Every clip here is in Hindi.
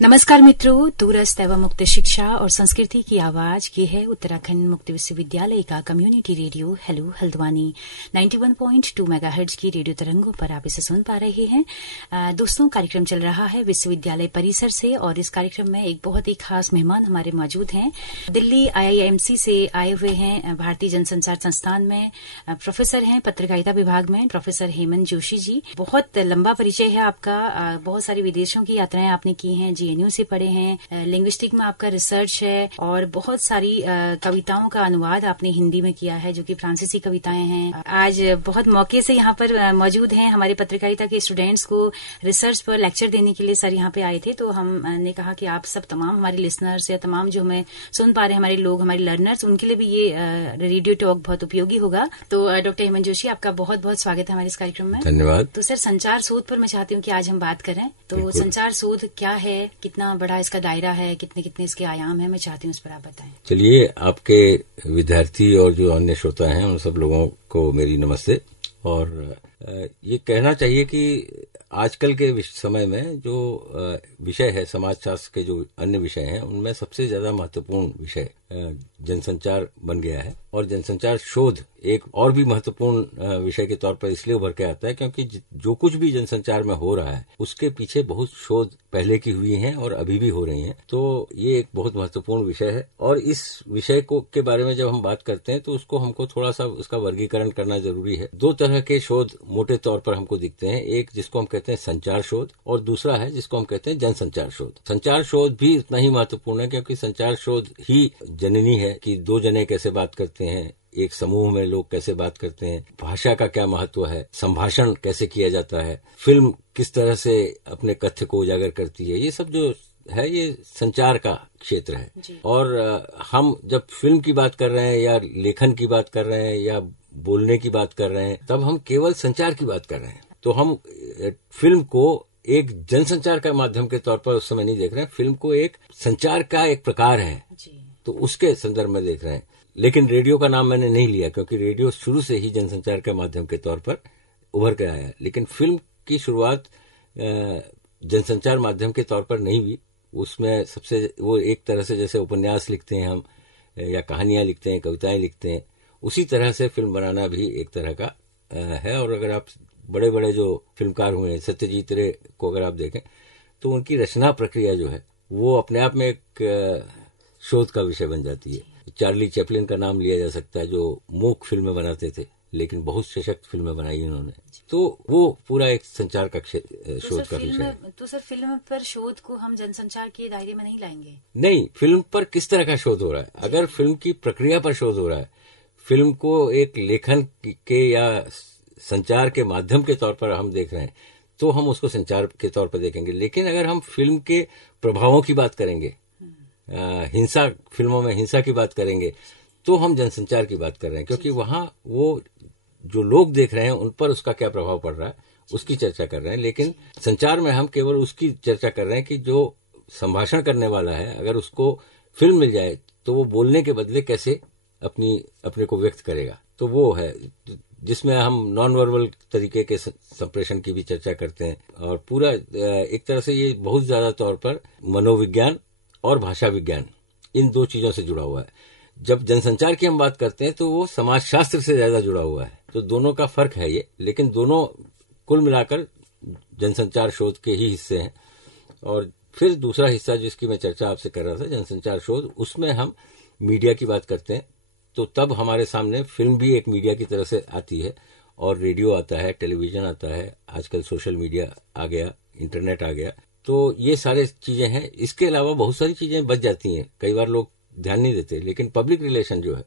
नमस्कार मित्रों, दूरस्थ एवं मुक्त शिक्षा और संस्कृति की आवाज ये है उत्तराखंड मुक्त विश्वविद्यालय का community radio hello Haldwani 91.2 megahertz की रेडियो तरंगों पर आप इसे सुन पा रहे हैं। दोस्तों, कार्यक्रम चल रहा है विश्वविद्यालय परिसर से और इस कार्यक्रम में एक बहुत ही खास मेहमान हमारे मौजूद हैं। दिल्ली IIMC से आए हुए हैं, भारतीय जनसंचार संस्थान में प्रोफेसर हैं पत्रकारिता विभाग में, प्रोफेसर हेमंत जोशी जी। बहुत लंबा परिचय है आपका, बहुत सारी विदेशों की यात्राएं आपने की हैं, GNU से पढ़े हैं, लिंग्विस्टिक में आपका रिसर्च है और बहुत सारी कविताओं का अनुवाद आपने हिंदी में किया है जो कि फ्रांसीसी कविताएं हैं। आज बहुत मौके से यहाँ पर मौजूद हैं, हमारे पत्रकारिता के स्टूडेंट्स को रिसर्च पर लेक्चर देने के लिए सर यहाँ पे आए थे। तो हमने कहा कि आप सब तमाम हमारे लिसनर्स या तमाम जो हमें सुन पा रहे हैं हमारे लोग, हमारे लर्नर्स, उनके लिए भी ये रेडियो टॉक बहुत उपयोगी होगा। तो डॉक्टर हेमंत जोशी, आपका बहुत बहुत स्वागत है हमारे इस कार्यक्रम में। धन्यवाद। तो सर, संचार शोध पर मैं चाहती हूँ कि आज हम बात करें। तो संचार शोध क्या है, कितना बड़ा इसका दायरा है, कितने कितने इसके आयाम है, मैं चाहती हूँ उस पर आप बताएं। चलिए, आपके विद्यार्थी और जो अन्य श्रोता हैं उन सब लोगों को मेरी नमस्ते। और ये कहना चाहिए कि आजकल के समय में जो विषय है, समाजशास्त्र के जो अन्य विषय हैं उनमें सबसे ज्यादा महत्वपूर्ण विषय जनसंचार बन गया है। और जनसंचार शोध एक और भी महत्वपूर्ण विषय के तौर पर इसलिए उभर के आता है क्योंकि जो कुछ भी जनसंचार में हो रहा है उसके पीछे बहुत शोध पहले की हुई हैं और अभी भी हो रही हैं। तो ये एक बहुत महत्वपूर्ण विषय है और इस विषय को के बारे में जब हम बात करते हैं तो उसको हमको थोड़ा सा उसका वर्गीकरण करना जरूरी है। दो तरह के शोध मोटे तौर पर हमको दिखते हैं, एक जिसको हम कहते हैं संचार शोध और दूसरा है जिसको हम कहते हैं जनसंचार शोध। संचार शोध भी उतना ही महत्वपूर्ण है क्योंकि संचार शोध ही जननी है कि दो जने कैसे बात करते हैं, एक समूह में लोग कैसे बात करते हैं, भाषा का क्या महत्व है, संभाषण कैसे किया जाता है, फिल्म किस तरह से अपने कथ्य को उजागर करती है। ये सब जो है ये संचार का क्षेत्र है। और हम जब फिल्म की बात कर रहे हैं या लेखन की बात कर रहे हैं या बोलने की बात कर रहे हैं तब हम केवल संचार की बात कर रहे हैं। तो हम फिल्म को एक जनसंचार का माध्यम के तौर पर उस समय नहीं देख रहे हैं, फिल्म को एक संचार का एक प्रकार है तो उसके संदर्भ में देख रहे हैं। लेकिन रेडियो का नाम मैंने नहीं लिया क्योंकि रेडियो शुरू से ही जनसंचार के माध्यम के तौर पर उभर कर आया है। लेकिन फिल्म की शुरुआत जनसंचार माध्यम के तौर पर नहीं हुई। उसमें सबसे वो एक तरह से जैसे उपन्यास लिखते हैं हम या कहानियां लिखते हैं, कविताएं लिखते हैं, उसी तरह से फिल्म बनाना भी एक तरह का है। और अगर आप बड़े बड़े जो फिल्मकार हुए हैं, सत्यजीत रे को अगर आप देखें तो उनकी रचना प्रक्रिया जो है वो अपने आप में एक शोध का विषय बन जाती है। चार्ली चैपलिन का नाम लिया जा सकता है जो मूक फिल्में बनाते थे लेकिन बहुत सशक्त फिल्में बनाई उन्होंने। तो वो पूरा एक संचार का शोध का विषय है। तो सर, फिल्म पर शोध को हम जनसंचार के दायरे में नहीं लाएंगे? नहीं, फिल्म पर किस तरह का शोध हो रहा है, अगर फिल्म की प्रक्रिया पर शोध हो रहा है, फिल्म को एक लेखन के या संचार के माध्यम के तौर पर हम देख रहे हैं तो हम उसको संचार के तौर पर देखेंगे। लेकिन अगर हम फिल्म के प्रभावों की बात करेंगे, हिंसा, फिल्मों में हिंसा की बात करेंगे तो हम जनसंचार की बात कर रहे हैं क्योंकि वहां वो जो लोग देख रहे हैं उन पर उसका क्या प्रभाव पड़ रहा है उसकी चर्चा कर रहे हैं। लेकिन संचार में हम केवल उसकी चर्चा कर रहे हैं कि जो संभाषण करने वाला है अगर उसको फिल्म मिल जाए तो वो बोलने के बदले कैसे अपने को व्यक्त करेगा। तो वो है जिसमें हम नॉन वर्बल तरीके के संप्रेषण की भी चर्चा करते हैं। और पूरा एक तरह से ये बहुत ज्यादा तौर पर मनोविज्ञान और भाषा विज्ञान इन दो चीजों से जुड़ा हुआ है। जब जनसंचार की हम बात करते हैं तो वो समाजशास्त्र से ज्यादा जुड़ा हुआ है। तो दोनों का फर्क है ये, लेकिन दोनों कुल मिलाकर जनसंचार शोध के ही हिस्से हैं। और फिर दूसरा हिस्सा जिसकी मैं चर्चा आपसे कर रहा था, जनसंचार शोध, उसमें हम मीडिया की बात करते हैं। तो तब हमारे सामने फिल्म भी एक मीडिया की तरह से आती है और रेडियो आता है, टेलीविजन आता है, आजकल सोशल मीडिया आ गया, इंटरनेट आ गया। तो ये सारे चीजें हैं। इसके अलावा बहुत सारी चीजें बच जाती हैं, कई बार लोग ध्यान नहीं देते। लेकिन पब्लिक रिलेशन जो है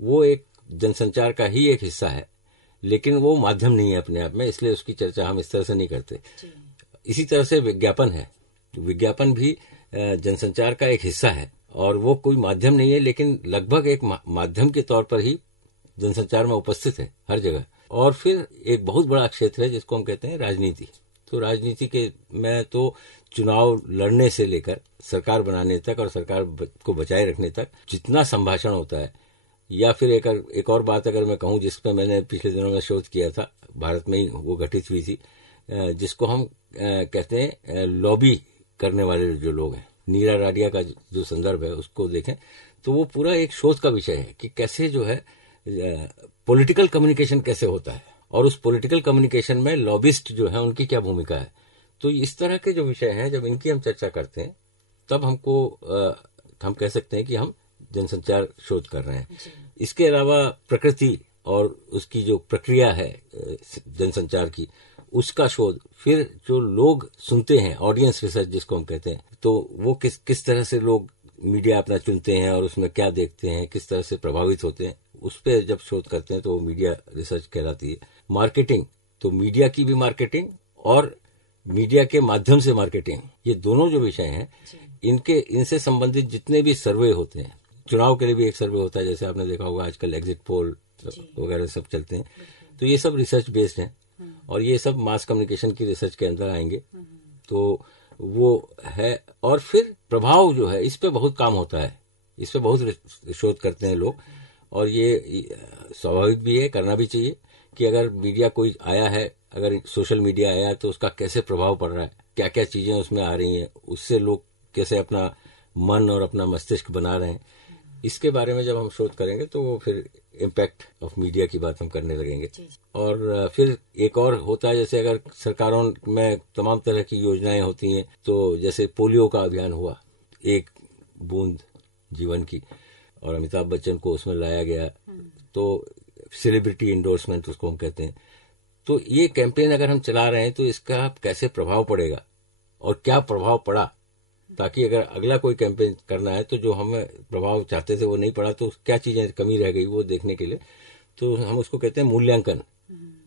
वो एक जनसंचार का ही एक हिस्सा है, लेकिन वो माध्यम नहीं है अपने आप में, इसलिए उसकी चर्चा हम इस तरह से नहीं करते। इसी तरह से विज्ञापन है, विज्ञापन भी जनसंचार का एक हिस्सा है और वो कोई माध्यम नहीं है लेकिन लगभग एक माध्यम के तौर पर ही जनसंचार में उपस्थित है हर जगह। और फिर एक बहुत बड़ा क्षेत्र है जिसको हम कहते हैं राजनीति। तो राजनीति के में तो चुनाव लड़ने से लेकर सरकार बनाने तक और सरकार को बचाए रखने तक जितना संभाषण होता है, या फिर एक और बात अगर मैं कहूं जिस पर मैंने पिछले दिनों में शोध किया था, भारत में ही वो घटित हुई थी, जिसको हम कहते हैं लॉबी करने वाले जो लोग हैं, नीरा राडिया का जो संदर्भ है उसको देखें तो वो पूरा एक शोध का विषय है कि कैसे जो है पॉलिटिकल कम्युनिकेशन कैसे होता है और उस पॉलिटिकल कम्युनिकेशन में लॉबिस्ट जो है उनकी क्या भूमिका है। तो इस तरह के जो विषय हैं जब इनकी हम चर्चा करते हैं तब हमको हम कह सकते हैं कि हम जनसंचार शोध कर रहे हैं। इसके अलावा प्रकृति और उसकी जो प्रक्रिया है जनसंचार की, उसका शोध, फिर जो लोग सुनते हैं, ऑडियंस रिसर्च जिसको हम कहते हैं, तो वो किस तरह से लोग मीडिया अपना चुनते हैं और उसमें क्या देखते हैं, किस तरह से प्रभावित होते हैं, उस पर जब शोध करते हैं तो वो मीडिया रिसर्च कहलाती है। मार्केटिंग, तो मीडिया की भी मार्केटिंग और मीडिया के माध्यम से मार्केटिंग, ये दोनों जो विषय हैं इनसे संबंधित जितने भी सर्वे होते हैं, चुनाव के लिए भी एक सर्वे होता है, जैसे आपने देखा होगा आजकल एग्जिट पोल वगैरह सब चलते हैं, तो ये सब रिसर्च बेस्ड हैं और ये सब मास कम्युनिकेशन की रिसर्च के अंदर आएंगे। तो वो है। और फिर प्रभाव जो है इस पे बहुत काम होता है, इस पे बहुत शोध करते हैं लोग और ये स्वाभाविक भी है, करना भी चाहिए कि अगर मीडिया कोई आया है, अगर सोशल मीडिया आया तो उसका कैसे प्रभाव पड़ रहा है, क्या क्या चीजें उसमें आ रही हैं, उससे लोग कैसे अपना मन और अपना मस्तिष्क बना रहे हैं, इसके बारे में जब हम शोध करेंगे तो फिर इम्पैक्ट ऑफ मीडिया की बात हम करने लगेंगे। और फिर एक और होता है, जैसे अगर सरकारों में तमाम तरह की योजनाएं होती हैं, तो जैसे पोलियो का अभियान हुआ, एक बूंद जीवन की, और अमिताभ बच्चन को उसमें लाया गया, तो सेलिब्रिटी इंडोर्समेंट उसको हम कहते हैं। तो ये कैंपेन अगर हम चला रहे हैं तो इसका कैसे प्रभाव पड़ेगा और क्या प्रभाव पड़ा, ताकि अगर अगला कोई कैंपेन करना है तो जो हम प्रभाव चाहते थे वो नहीं पड़ा तो क्या चीजें कमी रह गई वो देखने के लिए, तो हम उसको कहते हैं मूल्यांकन।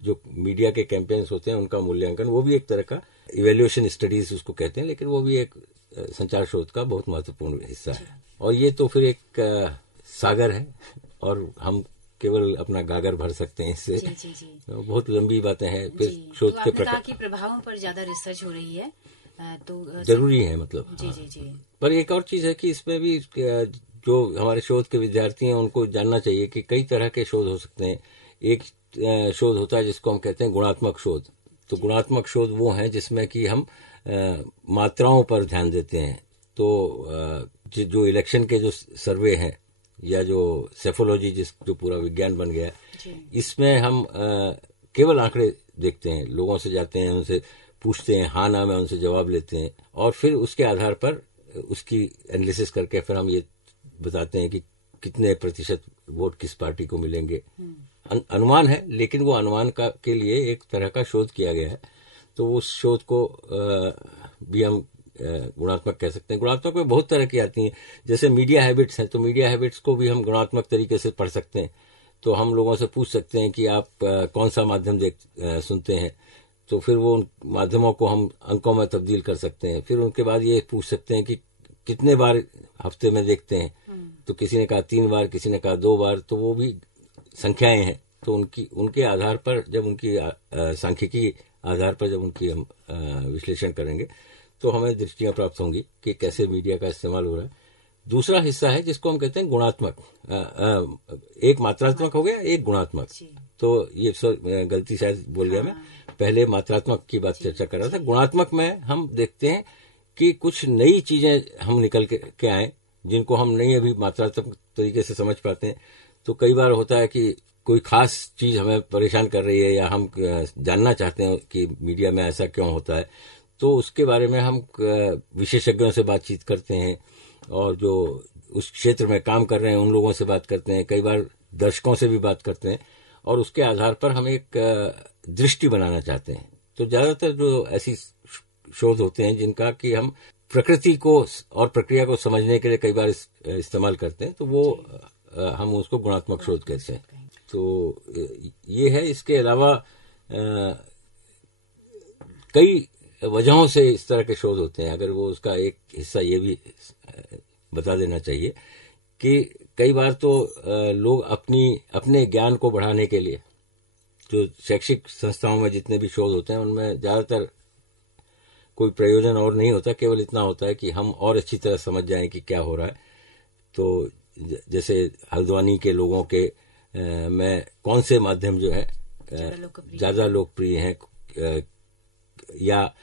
जो मीडिया के कैंपेन्स होते हैं उनका मूल्यांकन, वो भी एक तरह का इवेल्युएशन स्टडीज उसको कहते हैं, लेकिन वो भी एक संचार शोध का बहुत महत्वपूर्ण हिस्सा है। और ये तो फिर एक सागर है और हम केवल अपना गागर भर सकते हैं इससे। तो बहुत लंबी बातें हैं। फिर शोध के प्रभावों पर ज्यादा रिसर्च हो रही है तो जरूरी है, मतलब जी। पर एक और चीज है कि इसमें भी जो हमारे शोध के विद्यार्थी हैं उनको जानना चाहिए कि कई तरह के शोध हो सकते हैं। एक शोध होता है जिसको हम कहते हैं गुणात्मक शोध। तो गुणात्मक शोध वो है जिसमें कि हम मात्राओं पर ध्यान देते हैं। तो जो इलेक्शन के जो सर्वे हैं या जो सेफोलॉजी जो पूरा विज्ञान बन गया, इसमें हम केवल आंकड़े देखते हैं, लोगों से जाते हैं, उनसे पूछते हैं, हाँ ना में उनसे जवाब लेते हैं और फिर उसके आधार पर उसकी एनालिसिस करके फिर हम ये बताते हैं कि कितने प्रतिशत वोट किस पार्टी को मिलेंगे। अनुमान है, लेकिन वो अनुमान के लिए एक तरह का शोध किया गया है, तो उस शोध को भी हम गुणात्मक कह सकते हैं। गुणात्मक में बहुत तरह की आती हैं, जैसे मीडिया हैबिट्स हैं, तो मीडिया हैबिट्स को भी हम गुणात्मक तरीके से पढ़ सकते हैं। तो हम लोगों से पूछ सकते हैं कि आप कौन सा माध्यम सुनते हैं, तो फिर वो उन माध्यमों को हम अंकों में तब्दील कर सकते हैं। फिर उनके बाद ये पूछ सकते हैं कि कितने बार हफ्ते में देखते हैं, तो किसी ने कहा 3 बार, किसी ने कहा 2 बार, तो वो भी संख्याएं हैं। तो उनके आधार पर जब उनकी सांख्यिकी आधार पर जब उनकी हम विश्लेषण करेंगे तो हमें दृष्टियां प्राप्त होंगी कि कैसे मीडिया का इस्तेमाल हो रहा है। दूसरा हिस्सा है जिसको हम कहते हैं गुणात्मक। एक मात्रात्मक हो गया, एक गुणात्मक। तो ये गलती शायद बोल गया मैं, पहले मात्रात्मक की बात चर्चा कर रहा था। गुणात्मक में हम देखते हैं कि कुछ नई चीजें हम निकल के आए जिनको हम नहीं अभी मात्रात्मक तरीके से समझ पाते हैं। तो कई बार होता है कि कोई खास चीज हमें परेशान कर रही है या हम जानना चाहते हैं कि मीडिया में ऐसा क्यों होता है, तो उसके बारे में हम विशेषज्ञों से बातचीत करते हैं और जो उस क्षेत्र में काम कर रहे हैं उन लोगों से बात करते हैं, कई बार दर्शकों से भी बात करते हैं और उसके आधार पर हम एक दृष्टि बनाना चाहते हैं। तो ज्यादातर जो ऐसी शोध होते हैं जिनका कि हम प्रकृति को और प्रक्रिया को समझने के लिए कई बार इस्तेमाल करते हैं, तो वो हम उसको गुणात्मक शोध कहते हैं। तो ये है। इसके अलावा कई वजहों से इस तरह के शोध होते हैं। अगर वो उसका एक हिस्सा ये भी बता देना चाहिए कि कई बार तो लोग अपने ज्ञान को बढ़ाने के लिए, जो शैक्षिक संस्थाओं में जितने भी शोध होते हैं उनमें ज्यादातर कोई प्रयोजन और नहीं होता, केवल इतना होता है कि हम और अच्छी तरह समझ जाएं कि क्या हो रहा है। तो जैसे हल्द्वानी के लोगों के में कौन से माध्यम जो है ज्यादा लोकप्रिय हैं, या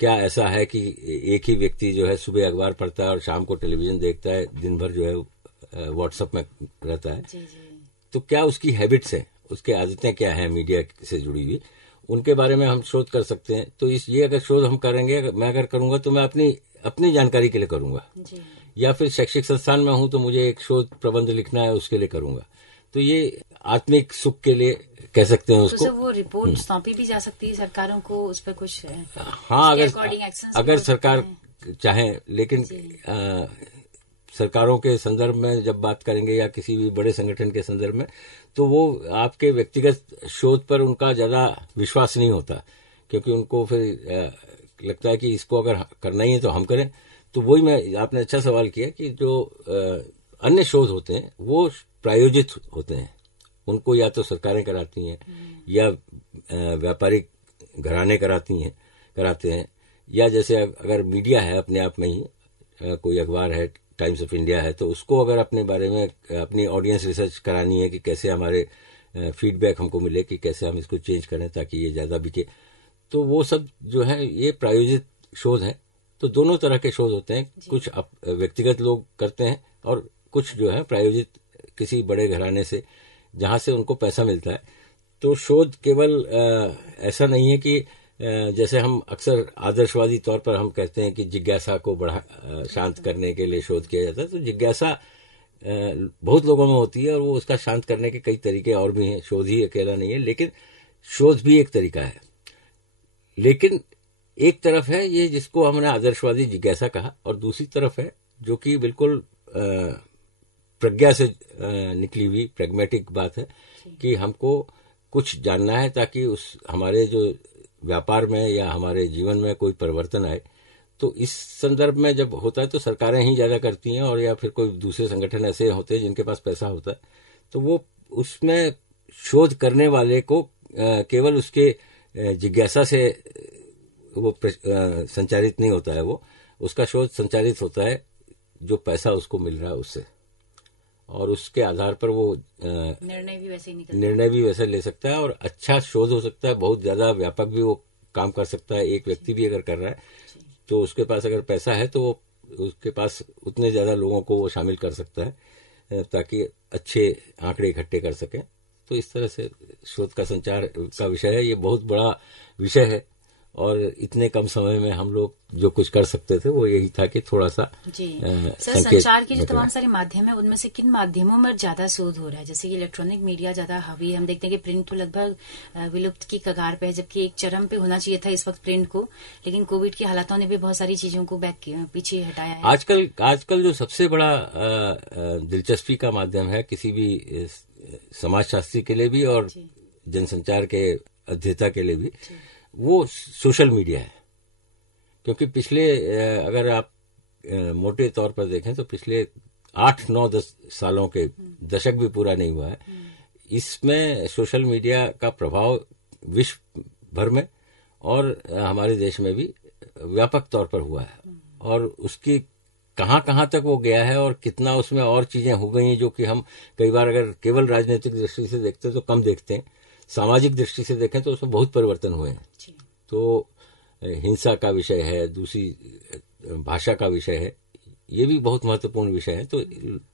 क्या ऐसा है कि एक ही व्यक्ति जो है सुबह अखबार पढ़ता है और शाम को टेलीविजन देखता है, दिन भर जो है व्हाट्सएप में रहता है? जी जी। तो क्या उसकी हैबिट्स है, उसके आदतें क्या हैं मीडिया से जुड़ी हुई, उनके बारे में हम शोध कर सकते हैं। तो ये अगर शोध हम करेंगे, मैं अगर करूंगा तो मैं अपनी जानकारी के लिए करूंगा जी। या फिर शैक्षिक संस्थान में हूं तो मुझे एक शोध प्रबंध लिखना है, उसके लिए करूंगा। तो ये आत्मिक सुख के लिए कह सकते हैं उसको। तो वो रिपोर्ट सौंपी भी जा सकती है सरकारों को, उस पर कुछ हाँ, अगर सरकार चाहे, लेकिन सरकारों के संदर्भ में जब बात करेंगे या किसी भी बड़े संगठन के संदर्भ में, तो वो आपके व्यक्तिगत शोध पर उनका ज्यादा विश्वास नहीं होता, क्योंकि उनको फिर लगता है कि इसको अगर करना ही है तो हम करें। तो वही आपने अच्छा सवाल किया कि जो अन्य शोध होते हैं वो प्रायोजित होते हैं, उनको या तो सरकारें कराती हैं या व्यापारिक घराने कराते हैं, या जैसे अगर मीडिया है अपने आप में ही, कोई अखबार है, टाइम्स ऑफ इंडिया है, तो उसको अगर अपने बारे में अपनी ऑडियंस रिसर्च करानी है कि कैसे हमारे फीडबैक हमको मिले कि कैसे हम इसको चेंज करें ताकि ये ज्यादा बिके, तो वो सब जो है ये प्रायोजित शोध है। तो दोनों तरह के शोध होते हैं, कुछ व्यक्तिगत लोग करते हैं और कुछ जो है प्रायोजित किसी बड़े घराने से, जहां से उनको पैसा मिलता है। तो शोध केवल ऐसा नहीं है कि जैसे हम अक्सर आदर्शवादी तौर पर हम कहते हैं कि जिज्ञासा को शांत करने के लिए शोध किया जाता है। तो जिज्ञासा बहुत लोगों में होती है और वो उसका शांत करने के कई तरीके और भी हैं, शोध ही अकेला नहीं है, लेकिन शोध भी एक तरीका है। लेकिन एक तरफ है ये जिसको हमने आदर्शवादी जिज्ञासा कहा, और दूसरी तरफ है जो कि बिल्कुल प्रज्ञा से निकली हुई प्रैग्मेटिक बात है कि हमको कुछ जानना है ताकि हमारे जो व्यापार में या हमारे जीवन में कोई परिवर्तन आए। तो इस संदर्भ में जब होता है तो सरकारें ही ज्यादा करती हैं, और या फिर कोई दूसरे संगठन ऐसे होते हैं जिनके पास पैसा होता है, तो वो उसमें शोध करने वाले को केवल उसके जिज्ञासा से वो संचालित नहीं होता है, वो उसका शोध संचालित होता है जो पैसा उसको मिल रहा है उससे, और उसके आधार पर वो निर्णय भी वैसे ले सकता है, और अच्छा शोध हो सकता है, बहुत ज्यादा व्यापक भी वो काम कर सकता है। एक व्यक्ति भी अगर कर रहा है तो उसके पास अगर पैसा है तो वो उसके पास उतने ज्यादा लोगों को वो शामिल कर सकता है ताकि अच्छे आंकड़े इकट्ठे कर सके। तो इस तरह से शोध का संचार का विषय है, ये बहुत बड़ा विषय है, और इतने कम समय में हम लोग जो कुछ कर सकते थे वो यही था कि थोड़ा सा सर, संचार के जो तमाम सारे माध्यम है उनमें से किन माध्यमों में ज्यादा शोध हो रहा है? जैसे कि इलेक्ट्रॉनिक मीडिया ज्यादा हावी है, हम देखते हैं कि प्रिंट तो लगभग विलुप्त की कगार पे है, जबकि एक चरम पे होना चाहिए था इस वक्त प्रिंट को, लेकिन कोविड की हालातों ने भी बहुत सारी चीजों को पीछे हटाया है। आजकल जो सबसे बड़ा दिलचस्पी का माध्यम है किसी भी समाजशास्त्री के लिए भी और जनसंचार के अध्येता के लिए भी, वो सोशल मीडिया है। क्योंकि पिछले अगर आप मोटे तौर पर देखें तो पिछले 8, 9, 10 सालों के दशक भी पूरा नहीं हुआ है, इसमें सोशल मीडिया का प्रभाव विश्व भर में और हमारे देश में भी व्यापक तौर पर हुआ है, और उसकी कहां तक वो गया है और कितना उसमें और चीजें हो गई हैं जो कि हम कई बार अगर केवल राजनीतिक दृष्टि से देखते हैं तो कम देखते हैं, सामाजिक दृष्टि से देखें तो उसमें बहुत परिवर्तन हुए हैं। तो हिंसा का विषय है, दूसरी भाषा का विषय है, ये भी बहुत महत्वपूर्ण विषय है। तो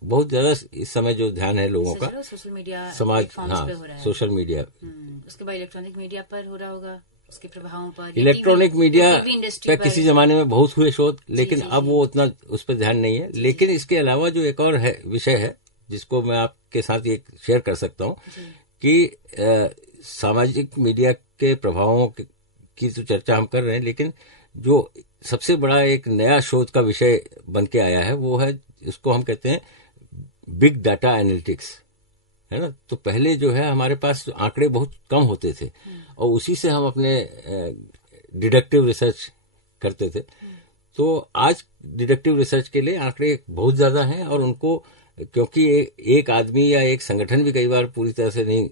बहुत ज्यादा इस समय जो ध्यान है लोगों का सोशल मीडिया समाज, सोशल मीडिया, उसके बाद इलेक्ट्रॉनिक मीडिया पर हो रहा होगा, उसके प्रभावों पर। इलेक्ट्रॉनिक मीडिया पे किसी जमाने में बहुत हुए शोध, लेकिन अब वो उतना उस पर ध्यान नहीं है। लेकिन इसके अलावा जो एक और विषय है जिसको मैं आपके साथ ये शेयर कर सकता हूँ कि सामाजिक मीडिया के प्रभावों की तो चर्चा हम कर रहे हैं, लेकिन जो सबसे बड़ा एक नया शोध का विषय बन के आया है वो है, इसको हम कहते हैं बिग डाटा एनालिटिक्स, है ना। तो पहले जो है हमारे पास आंकड़े बहुत कम होते थे और उसी से हम अपने डिडक्टिव रिसर्च करते थे। तो आज डिडक्टिव रिसर्च के लिए आंकड़े बहुत ज्यादा हैं, और उनको क्योंकि एक आदमी या एक संगठन भी कई बार पूरी तरह से नहीं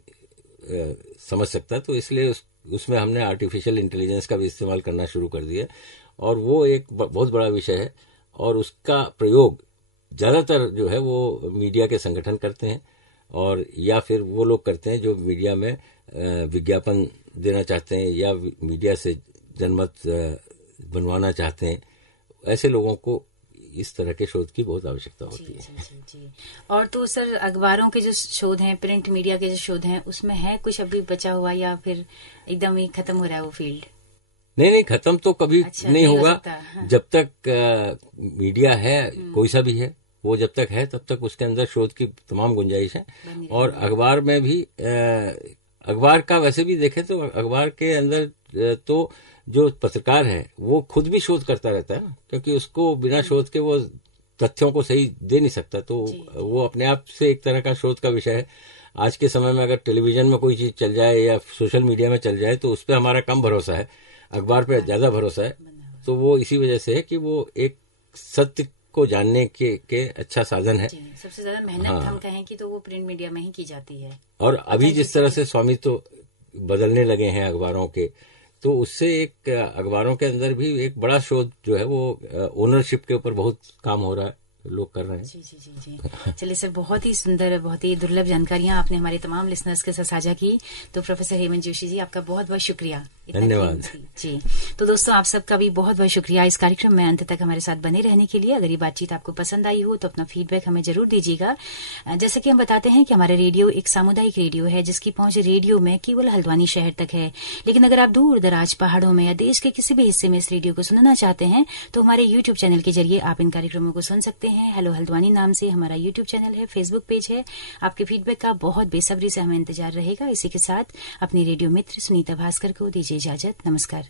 समझ सकता, तो इसलिए उसमें हमने आर्टिफिशियल इंटेलिजेंस का भी इस्तेमाल करना शुरू कर दिया, और वो एक बहुत बड़ा विषय है। और उसका प्रयोग ज्यादातर जो है वो मीडिया के संगठन करते हैं, और या फिर वो लोग करते हैं जो मीडिया में विज्ञापन देना चाहते हैं या मीडिया से जनमत बनवाना चाहते हैं, ऐसे लोगों को इस तरह के शोध की बहुत आवश्यकता होती है। जी। और तो सर अखबारों के जो शोध हैं, प्रिंट मीडिया के जो शोध हैं, उसमें है कुछ अभी बचा हुआ या फिर एकदम ही खत्म हो रहा है वो फील्ड? नहीं, खत्म तो कभी नहीं होगा। हाँ। जब तक मीडिया है, कोई सा भी है, वो जब तक है तब तक उसके अंदर शोध की तमाम गुंजाइश है। और अखबार में भी, अखबार का वैसे भी देखें तो अखबार के अंदर तो जो पत्रकार है वो खुद भी शोध करता रहता है ना, क्योंकि उसको बिना शोध के वो तथ्यों को सही दे नहीं सकता, तो वो अपने आप से एक तरह का शोध का विषय है। आज के समय में अगर टेलीविजन में कोई चीज चल जाए या सोशल मीडिया में चल जाए तो उस पर हमारा कम भरोसा है, अखबार पे ज्यादा भरोसा है। तो वो इसी वजह से है कि वो एक सत्य को जानने के अच्छा साधन है। सबसे ज्यादा मेहनत हम कहें कि तो वो प्रिंट मीडिया में ही की जाती है। और अभी जिस तरह से स्वामित्व बदलने लगे हैं अखबारों के, तो उससे एक अखबारों के अंदर भी एक बड़ा शोध जो है वो ओनरशिप के ऊपर बहुत काम हो रहा है, लोग कर रहे हैं। जी। चलिए सर, बहुत ही सुंदर, बहुत ही दुर्लभ जानकारियां आपने हमारे तमाम लिसनर्स के साथ साझा की। तो प्रोफेसर हेमंत जोशी जी, आपका बहुत बहुत शुक्रिया। धन्यवाद जी। तो दोस्तों, आप सबका भी बहुत बहुत शुक्रिया इस कार्यक्रम में अंत तक हमारे साथ बने रहने के लिए। अगर ये बातचीत आपको पसंद आई हो तो अपना फीडबैक हमें जरूर दीजिएगा। जैसे कि हम बताते हैं कि हमारा रेडियो एक सामुदायिक रेडियो है, जिसकी पहुंच रेडियो में केवल हल्द्वानी शहर तक है। लेकिन अगर आप दूर दराज पहाड़ों में या देश के किसी भी हिस्से में इस रेडियो को सुनना चाहते हैं तो हमारे यूट्यूब चैनल के जरिए आप इन कार्यक्रमों को सुन सकते हैं। हेलो हल्द्वानी नाम से हमारा यूट्यूब चैनल है, फेसबुक पेज है। आपके फीडबैक का बहुत बेसब्री से हमें इंतजार रहेगा। इसी के साथ अपनी रेडियो मित्र सुनीता भास्कर को दीजिए इजाजत। नमस्कार।